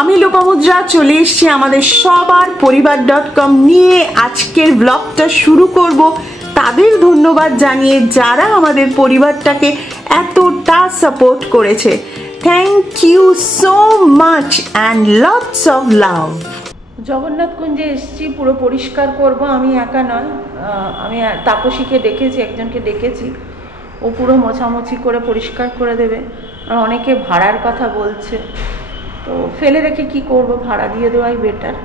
আমি লোপামুদ্রা চলে এসেছি আমাদের সবার পরিবার.com নিয়ে আজকের ব্লগটা শুরু করব তাদের ধন্যবাদ জানিয়ে যারা আমাদের পরিবারটাকে এতটা সাপোর্ট করেছে। Thank you so much and lots of love. Jagannath কুঞ্জে এসেছি, পুরো পরিষ্কার করব। আমি একা নয়, আমি তাপসীকে ডেকেছি, একজনকে ডেকেছি, ও পুরো মোছামুছি করে পরিষ্কার করে দেবে। আর অনেকে ভাড়ার কথা বলছে, তো ফেলে রেখে কি করব, ভাড়া দিয়ে দেওয়াই বেটার।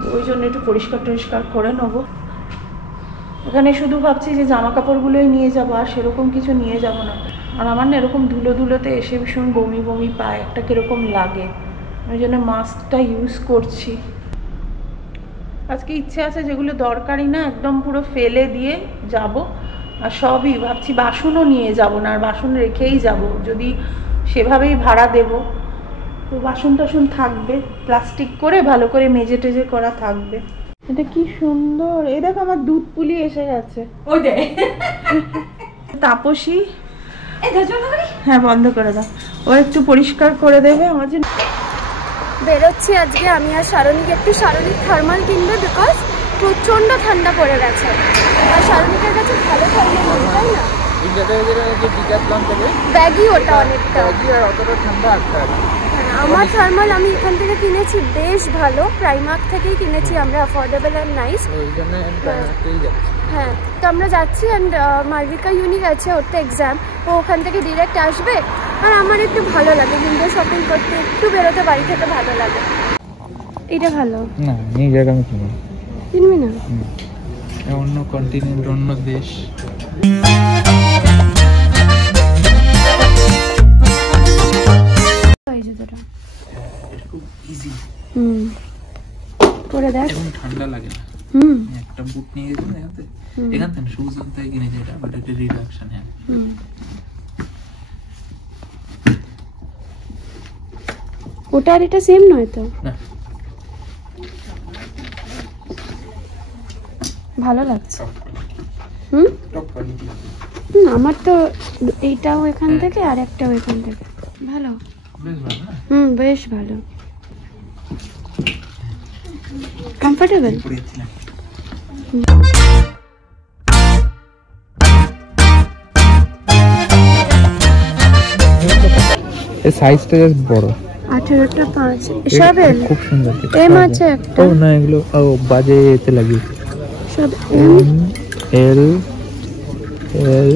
তো ওই জন্য একটু পরিষ্কার টরিষ্কার করে নেবো। এখানে শুধু ভাবছি যে জামা কাপড়গুলোই নিয়ে যাবো, আর সেরকম কিছু নিয়ে যাব না। আর আমার না এরকম ধুলোতে এসে ভীষণ বমি বমি পায়, একটা কীরকম লাগে, ওই জন্য মাস্কটা ইউজ করছি। আজকে ইচ্ছে আছে যেগুলো দরকারি না একদম পুরো ফেলে দিয়ে যাব। আর সবই ভাবছি বাসনও নিয়ে যাব না, আর বাসন রেখেই যাব, যদি সেভাবেই ভাড়া দেব। তো বাসন টাসন থাকবে, প্লাস্টিক করে ভালো করে মেজে টেজে করা থাকবে। এটা কি সুন্দর, এই দেখো আমার দুধ পুলি এসে গেছে। ওই দে তাপসী, হ্যাঁ বন্ধ করে দাও, ও একটু পরিষ্কার করে দেবে আমার জন্য। বেরোচ্ছি আজকে আমি আর সারণিকে, একটু সারণিক থার্মাল কিনবে, বিকজ প্রচন্ড ঠান্ডা পড়ে গেছে। আর সারণিকের কাছে ভালো থার্মাল নেই, তাই না? ব্যাগি ওটা অনেকটা, আমার থার্মাল আমি এখান থেকে কিনেছি, বেশ ভালো, প্রাইমার্ক থেকেই কিনেছি আমরা, অ্যাফোর্ডেবল অ্যান্ড নাইস। হ্যাঁ, তো আমরা যাচ্ছি। অ্যান্ড মালবিকা ইউনিক আছে, ওর তো এক্সাম, ও ওখান থেকে ডিরেক্ট আসবে। আর আমার একটু ভালো লাগে উইন্ডো শপিং করতে, একটু বেরোতে, বাড়ি থেকে ভালো লাগে। এটা ভালো না, এই জায়গা আমি কিনবি না, অন্য কন্টিনেন্ট, অন্য দেশ। পরে দেখ, ঠান্ডা লাগে না। একটা বুট নিয়ে গেছি এখান থেকে, শুজ আনতে কিনেছি, এটা বাট এটা রিডাকশন। হ্যাঁ, ওটা আর এটা সেম নয় তো? না, ভালো লাগছে। আমার তো এইটাও এখান থেকে আর একটাও এখান থেকে, ভালো, বেশ ভালো, কমফোর্টেবল। এই সাইজটা জাস্ট বড়, 18টা 5 সবের খুব সুন্দর। এম আছে একটা, ও না, এগুলো বাজে এতে লাগিয়ে সব এম এল এল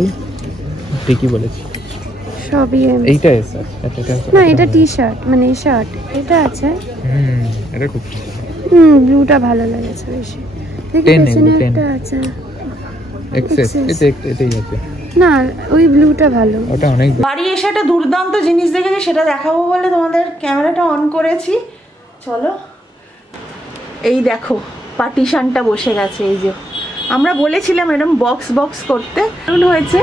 ঠিকই বলেছি, সবই এম। এইটা এস আছে। আচ্ছা, না এটা টি শার্ট, মানে এই শার্ট এটা আছে। এটা খুব ব্লুটা ভালো লাগেছে বেশি। দেখি পেছনে একটা আছে এক্সেস, এটাই আছে না, ওই ব্লুটা ভালো। ওটা অনেক। বাড়ি এসে একটা দুর্দান্ত জিনিস দেখেছি, সেটা দেখাবো বলে তোমাদের ক্যামেরাটা অন করেছি। চলো, এই দেখো পার্টিশনটা বসে গেছে। এই যে আমরা বলেছিলাম এরকম বক্স বক্স করতে, দারুণ হয়েছে,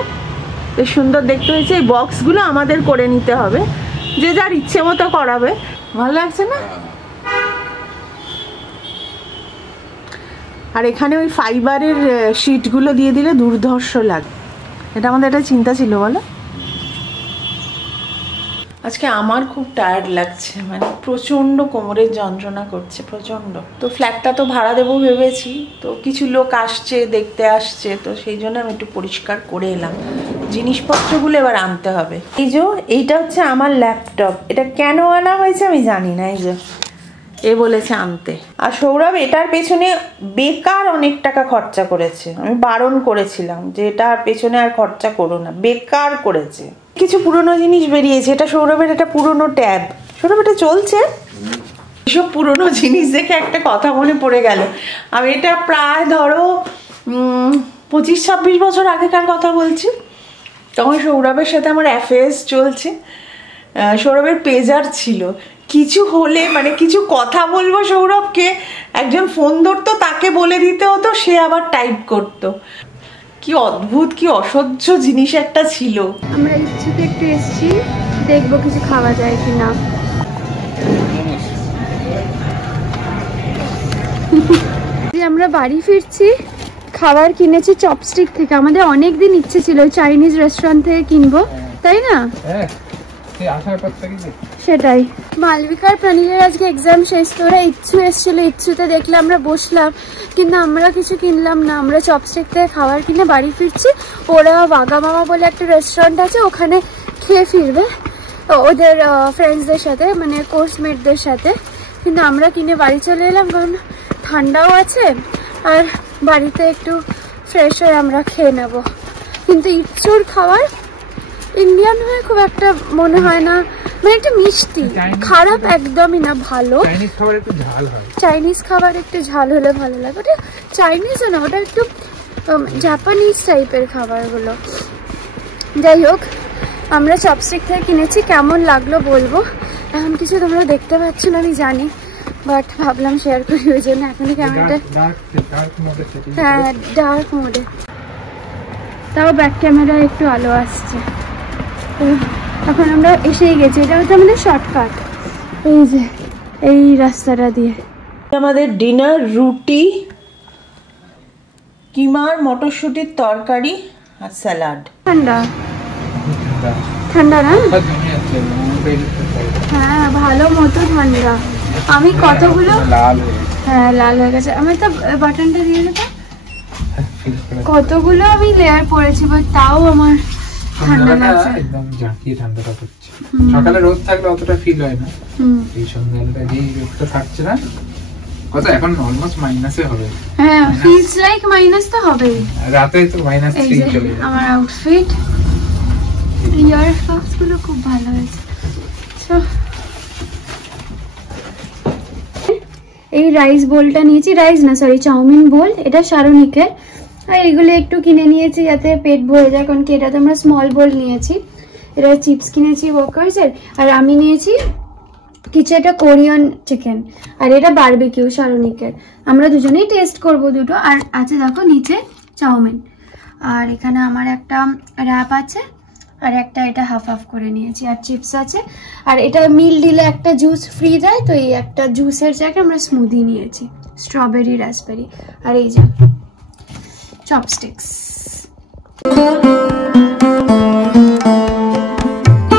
বেশ সুন্দর দেখতে হয়েছে। এই বক্সগুলো আমাদের করে নিতে হবে, যে যার ইচ্ছে মতো করাবে। ভালো লাগছে না? আর এখানে ওই ফাইবারের শিটগুলো দিয়ে দিলে দুর্ধর্ষ লাগে। এটা আমাদের একটা চিন্তা ছিল, বলো। আজকে আমার খুব টায়ার্ড লাগছে, মানে প্রচণ্ড কোমরের যন্ত্রণা করছে, প্রচণ্ড। তো ফ্ল্যাটটা তো ভাড়া দেবো ভেবেছি, তো কিছু লোক আসছে, দেখতে আসছে, তো সেই জন্য আমি একটু পরিষ্কার করে এলাম। জিনিসপত্রগুলো এবার আনতে হবে। এই যে এইটা হচ্ছে আমার ল্যাপটপ, এটা কেন আনা হয়েছে আমি জানি না, এই যে এ বলেছে আনতে। আর সৌরভ এটার পেছনে বেকার অনেক টাকা খরচা করেছে, আমি বারণ করেছিলাম যে এটার পেছনে আর খরচা করো না, বেকার করেছে। কিছু পুরনো জিনিস বেরিয়েছে, এটা সৌরভের, এটা পুরনো ট্যাব। সৌরভ এটা চলছে। এসব পুরনো জিনিস দেখে একটা কথা মনে পড়ে গেল। আমি এটা প্রায় ধরো 25-26 বছর আগেকার কথা বলছি। তখন সৌরভের সাথে আমার অ্যাফেয়ার্স চলছে। সৌরভের পেজার ছিল, কিছু হলে মানে কিছু কথা বলবো সৌরভকে, একজন ফোন ধরতো, তাকে বলে দিতে হতো, সে আবার টাইপ করতো। কি অদ্ভুত, কি অসহ্য জিনিস একটা ছিল। আমরা ইচ্ছুকে একটু এসেছি, দেখবো কিছু খাওয়া যায় কিনা। আমরা বাড়ি ফিরছি, খাবার কিনেছি চপস্টিক থেকে। আমাদের অনেক দিন ইচ্ছে ছিল চাইনিজ রেস্টুরেন্ট থেকে কিনবো, তাই না? সেটাই। মালবিকার প্রাণীদের আজকে এক্সাম শেষ, তো ওরা ইচ্ছু এসেছিলো, ইচ্ছুতে দেখলে আমরা বসলাম, কিন্তু আমরা কিছু কিনলাম না। আমরা চপস্টিক থেকে খাবার কিনে বাড়ি ফিরছি। ওরা বাগামামা বলে একটা রেস্টুরেন্ট আছে, ওখানে খেয়ে ফিরবে ওদের ফ্রেন্ডসদের সাথে, মানে কোর্সমেটদের সাথে। কিন্তু আমরা কিনে বাড়ি চলে এলাম, কারণ ঠান্ডাও আছে আর বাড়িতে একটু ফ্রেশ হয়ে আমরা খেয়ে নেব। কিন্তু ইচ্ছুর খাবার ইন্ডিয়ান হয়ে খুব একটা মনে হয় না, মানে একটা মিষ্টি, খারাপ একদমই না, ভালো। চাইনিজ খাবার একটু ঝাল হয়, চাইনিজ খাবার একটু ঝাল হলে ভালো লাগে। ওটা চাইনিজও না, ওটা একটু জাপানিজ টাইপের খাবারগুলো। যাই হোক, আমরা চপস্টিক থেকে কিনেছি, কেমন লাগলো বলবো। এখন কিছু তোমরা দেখতে পাচ্ছ না আমি জানি, বাট ভাবলাম শেয়ার করি, ওই জন্য এখনই ক্যামেরাটা, হ্যাঁ ডার্ক মোডে, তাও ব্যাক ক্যামেরায় একটু আলো আসছে। তো এখন আমরা এসেই গেছি, এটা হচ্ছে আমাদের শর্টকাট, এই যে এই রাস্তাটা দিয়ে। আমাদের ডিনার রুটি, কিমার মটরশুঁটির তরকারি আর স্যালাড। ঠান্ডা ঠান্ডা না? হ্যাঁ ভালো মতো ঠান্ডা। আমি কতগুলো, হ্যাঁ লাল হয়ে গেছে। আমি তো বাটনটা দিয়ে দেবো, কতগুলো আমি লেয়ার পরেছি, বাট তাও আমার ঠান্ডা লাগছে। একদম জাঁকিয়ে ঠান্ডাটা পড়ছে। সকালে রোদ থাকলে অতটা ফিল হয় না, এই সন্ধ্যাবেলাটা যেই রোদটা থাকছে না, কত এখন অলমোস্ট মাইনাসে হবে। হ্যাঁ ফিলস লাইক মাইনাস তো হবে, রাতে তো -3 চলে যাবে। আমার আউটফিট, ইয়ার ফক্স গুলো খুব ভালো হয়েছে। এই রাইস বোলটা নিয়েছি, রাইস না সরি চাউমিন বোল, এটা শারুনিকের। আর এগুলো একটু কিনে নিয়েছি যাতে পেট ভরে যায়, কারণ কি এটা তো আমরা স্মল বোল নিয়েছি। এটা চিপস কিনেছি ওয়ার্কার্সের, আর আমি নিয়েছি কিছু একটা কোরিয়ান চিকেন, আর এটা বারবিকিউ শারুনিকের। আমরা দুজনেই টেস্ট করব দুটো। আর আছে দেখো নিচে চাউমিন, আর এখানে আমার একটা র্যাপ আছে, আর একটা এটা হাফ হাফ করে নিয়েছি, আর চিপস আছে। আর এটা মিল দিলে একটা জুস ফ্রি দেয়, তো এই একটা জুসের জায়গায় আমরা স্মুদি নিয়েছি, স্ট্রবেরি রাসবেরি। আর এই যে চপস্টিক্স।